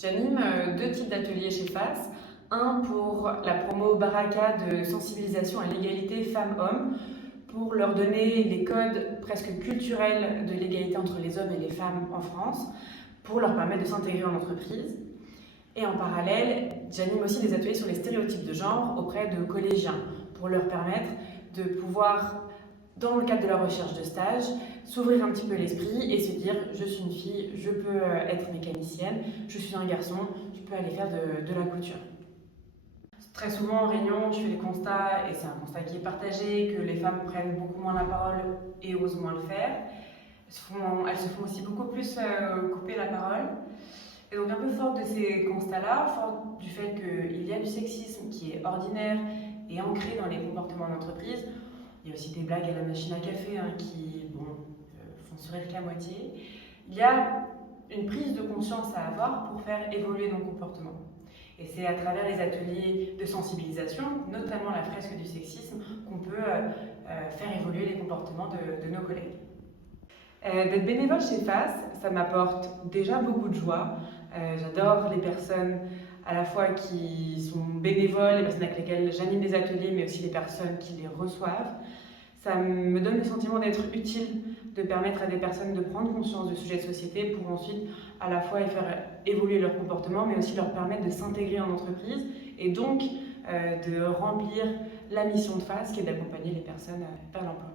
J'anime deux types d'ateliers chez FAS. Un pour la promo Baraka de sensibilisation à l'égalité femmes-hommes, pour leur donner les codes presque culturels de l'égalité entre les hommes et les femmes en France, pour leur permettre de s'intégrer en entreprise. Et en parallèle, j'anime aussi des ateliers sur les stéréotypes de genre auprès de collégiens, pour leur permettre de pouvoir, dans le cadre de leur recherche de stage, s'ouvrir un petit peu l'esprit et se dire je suis une fille, je peux être mécanicienne, je suis un garçon, je peux aller faire de la couture. Très souvent en réunion, je fais des constats, et c'est un constat qui est partagé, que les femmes prennent beaucoup moins la parole et osent moins le faire. Elles se font aussi beaucoup plus couper la parole. Et donc un peu forte de ces constats-là, forte du fait qu'il y a du sexisme qui est ordinaire et ancré dans les comportements d'entreprise. Il y a aussi des blagues à la machine à café qui font sourire qu'à moitié. Il y a une prise de conscience à avoir pour faire évoluer nos comportements. Et c'est à travers les ateliers de sensibilisation, notamment la fresque du sexisme, qu'on peut faire évoluer les comportements de nos collègues. D'être bénévole chez FAS, ça m'apporte déjà beaucoup de joie. J'adore les personnes à la fois qui sont bénévoles, les personnes avec lesquelles j'anime des ateliers, mais aussi les personnes qui les reçoivent. Ça me donne le sentiment d'être utile, de permettre à des personnes de prendre conscience de sujets de société pour ensuite à la fois faire évoluer leur comportement, mais aussi leur permettre de s'intégrer en entreprise et donc de remplir la mission de FAS qui est d'accompagner les personnes vers l'emploi.